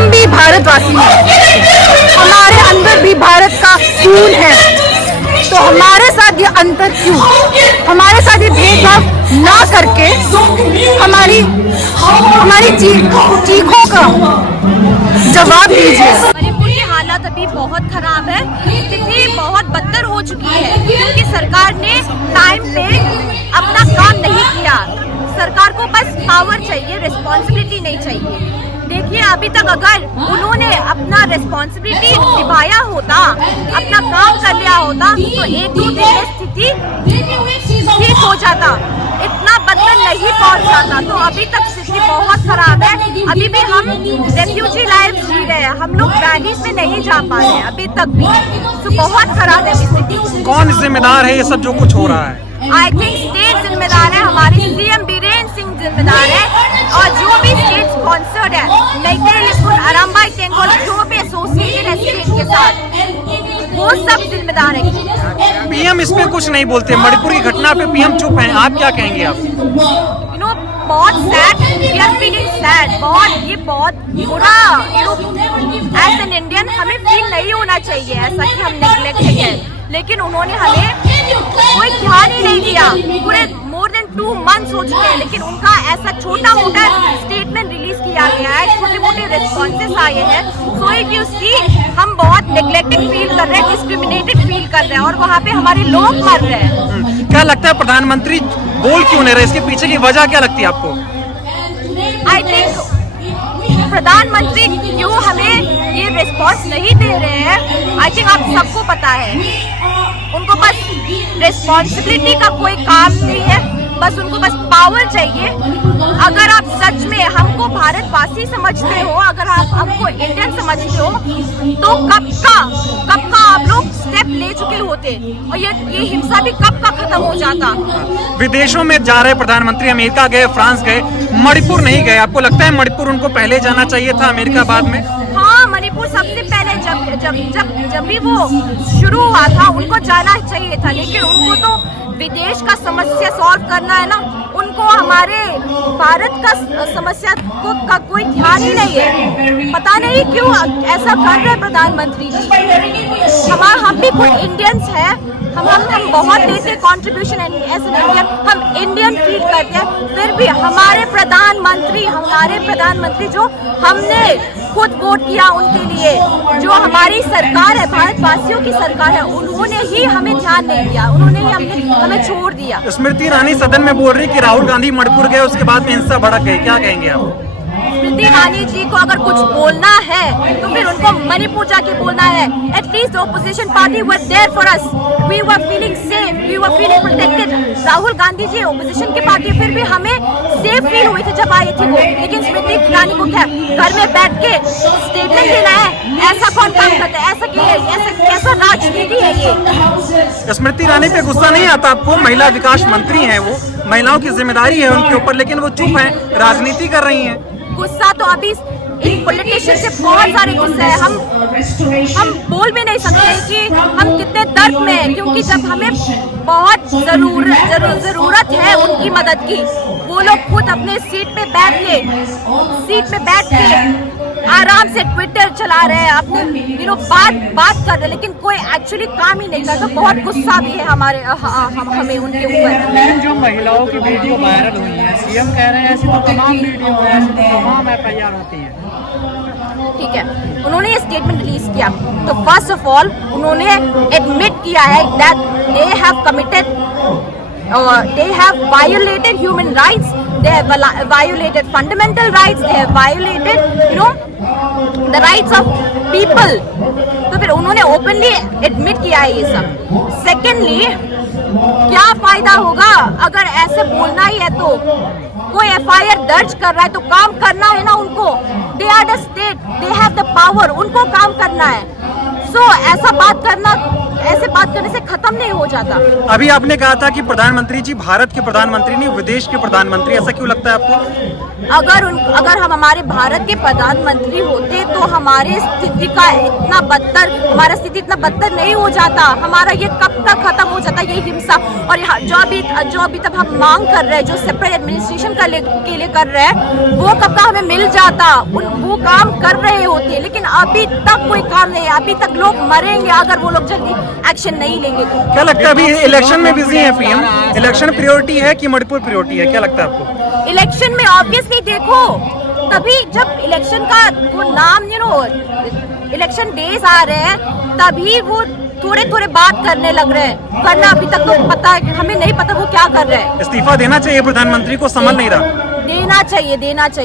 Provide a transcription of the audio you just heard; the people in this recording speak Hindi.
हम भी भारतवासी हैं, हमारे अंदर भी भारत का खून है, तो हमारे साथ ये अंतर क्यों? हमारे साथ ये भेदभाव ना करके हमारी चीखों का जवाब दीजिए। मणिपुर की हालत अभी बहुत खराब है, स्थिति बहुत बदतर हो चुकी है क्योंकि सरकार ने टाइम पे अपना काम नहीं किया। सरकार को बस पावर चाहिए, रिस्पॉन्सिबिलिटी नहीं चाहिए। देखिए अभी तक अगर उन्होंने अपना रिस्पॉन्सिबिलिटी निभाया होता, अपना काम कर लिया होता तो 1-2 दिन में स्थिति ठीक हो जाता, इतना बदतर नहीं पहुंच जाता। तो अभी तक स्थिति बहुत खराब है। अभी भी हम रेफ्यूजी लाइफ जी रहे हैं, हम लोग वैलीज में नहीं जा पा रहे हैं अभी तक भी, तो बहुत खराब है स्थिति। कौन जिम्मेदार है ये सब जो कुछ हो रहा है? आई थिंक स्टेट जिम्मेदार है, हमारी सीएम बीरेन्द्र सिंह जिम्मेदार है, और जो भी स्टेट स्पॉन्सर्ड है, नैनीताल, अरामबाई टेंगोल, जो भी एसोसिएटेड है स्टेट के साथ, वो सब जिम्मेदार है। पीएम इस पे कुछ नहीं बोलते, मणिपुर की घटना पे पीएम चुप हैं, आप क्या कहेंगे? आप बहुत sad, we are feeling sad, बहुत बुरा, एज एन इंडियन हमें फील नहीं होना चाहिए ऐसा कि हम नेग्लेक्टेड है, लेकिन उन्होंने हमें कोई ध्यान ही नहीं दिया। पूरे मोर देन 2 मंथ्स हो चुके हैं, लेकिन उनका ऐसा छोटा मोटा स्टेटमेंट रिलीज किया गया है, छोटे मोटे रिस्पॉन्सेस आए हैं। सो इफ यू सी, हम बहुत नेग्लेक्टेड फील कर रहे हैं, डिस्क्रिमिनेटेड फील कर रहे हैं, और वहाँ पे हमारे लोग मर रहे हैं। क्या लगता है प्रधानमंत्री बोल क्यों नहीं रहे? इसके पीछे की वजह क्या लगती है आपको? आई थिंक प्रधानमंत्री क्यों हमें ये रिस्पॉन्स नहीं दे रहे हैं, आई थिंक आप सबको पता है, उनको बस रिस्पॉन्सिबिलिटी का कोई काम नहीं है, बस उनको बस पावर चाहिए। अगर आप सच में हमको भारतवासी समझते हो, अगर आप हमको इंडियन समझते हो, तो कब का आप लोग स्टेप ले चुके होते, और ये हिंसा भी कब का खत्म हो जाता। विदेशों में जा रहे प्रधानमंत्री, अमेरिका गए, फ्रांस गए, मणिपुर नहीं गए। आपको लगता है मणिपुर उनको पहले जाना चाहिए था, अमेरिका बाद में? हाँ, मणिपुर सबसे पहले जब भी वो शुरू हुआ था उनको जाना चाहिए था, लेकिन उनको तो विदेश का समस्या सॉल्व करना है ना, उनको हमारे भारत का समस्या का कोई ध्यान ही नहीं है। पता नहीं क्यों ऐसा कर रहे प्रधानमंत्री जी। हम भी खुद इंडियंस हैं, हम बहुत देते कंट्रीब्यूशन एज एन इंडियन, हम इंडियन फील करते हैं, फिर भी हमारे प्रधानमंत्री जो हमने खुद वोट किया उनके लिए, जो हमारी सरकार है, भारतवासियों की सरकार है, उन्होंने ही हमें ध्यान नहीं दिया, उन्होंने ही हमें छोड़ दिया। स्मृति ईरानी सदन में बोल रही कि राहुल गांधी मणिपुर गए, उसके बाद में हिंसा भड़क गई, क्या कहेंगे आप? स्मृति ईरानी जी को अगर कुछ बोलना है तो फिर उनको मणिपुर जाके बोलना है। At least opposition party were there for us, we were feeling safe, we were feeling protected. Rahul Gandhi ji opposition की पार्टी, फिर भी हमें सेफ फील हुई थी जब आई थी वो, लेकिन स्मृति ईरानी को क्या घर में बैठ के स्टेटमेंट देना है? ऐसा कौन काम करता है? ऐसा कैसा राजनीति है ये? स्मृति ईरानी पे गुस्सा नहीं आता आपको? महिला विकास मंत्री हैं वो, महिलाओं की जिम्मेदारी है उनके ऊपर, लेकिन वो चुप हैं, राजनीति कर रही हैं। गुस्सा तो अभी इन पॉलिटिशियन से बहुत सारे गुस्से है, हम बोल भी नहीं सकते कि हम कितने दर्द में हैं, क्योंकि जब हमें बहुत जरूरत है उनकी मदद की, वो लोग खुद अपने सीट पे बैठ के आराम से ट्विटर चला रहे हैं, अपने बात कर रहे हैं, लेकिन कोई एक्चुअली काम ही नहीं करता। तो बहुत गुस्सा भी है हमें उनके ऊपर। जो महिलाओं की वीडियो वायरल हुई है, सीएम कह रहे हैं ऐसी तो तमाम वीडियो है, ऐसी तो तमाम एफआईआर होती है। ठीक है, उन्होंने ये स्टेटमेंट रिलीज किया तो फर्स्ट ऑफ ऑल उन्होंने एडमिट किया है that they have violated human rights, they have violated fundamental rights, they have violated the rights of people। तो फिर उन्होंने ओपनली एडमिट किया है ये सब। सेकेंडली, क्या फायदा होगा अगर ऐसे बोलना ही है तो? कोई एफआईआर दर्ज कर रहा है तो काम करना है ना उनको, they are the state, they have the power, उनको काम करना है। ऐसे बात करने से खत्म नहीं हो जाता। अभी आपने कहा था कि प्रधानमंत्री जी भारत के प्रधानमंत्री नहीं, विदेश के प्रधानमंत्री, ऐसा क्यों लगता है आपको? अगर हम हमारे भारत के प्रधानमंत्री होते तो हमारी स्थिति का इतना बदतर, हमारा स्थिति इतना बदतर नहीं हो जाता। हमारा ये कब तक खत्म हो जाता ये हिंसा। और जो अभी तक हम मांग कर रहे हैं, जो सेपरेट एडमिनिस्ट्रेशन के लिए कर रहे हैं, वो कब का हमें मिल जाता। वो काम कर रहे होते, लेकिन अभी तक कोई काम नहीं है। अभी तक लोग मरेंगे अगर वो लोग जल्दी एक्शन नहीं लेंगे तो। क्या लगता है अभी इलेक्शन में बिजी है पीएम, इलेक्शन प्रायोरिटी है कि मणिपुर प्रायोरिटी है, क्या लगता है आपको? इलेक्शन में ऑब्वियसली देखो, तभी जब इलेक्शन का वो नाम इलेक्शन डेज आ रहे हैं, तभी वो थोड़े थोड़े बात करने लग रहे हैं, वरना अभी तक तो पता है, हमें नहीं पता वो क्या कर रहे हैं। इस्तीफा देना चाहिए प्रधानमंत्री को, संभल नहीं रहा। देना चाहिए।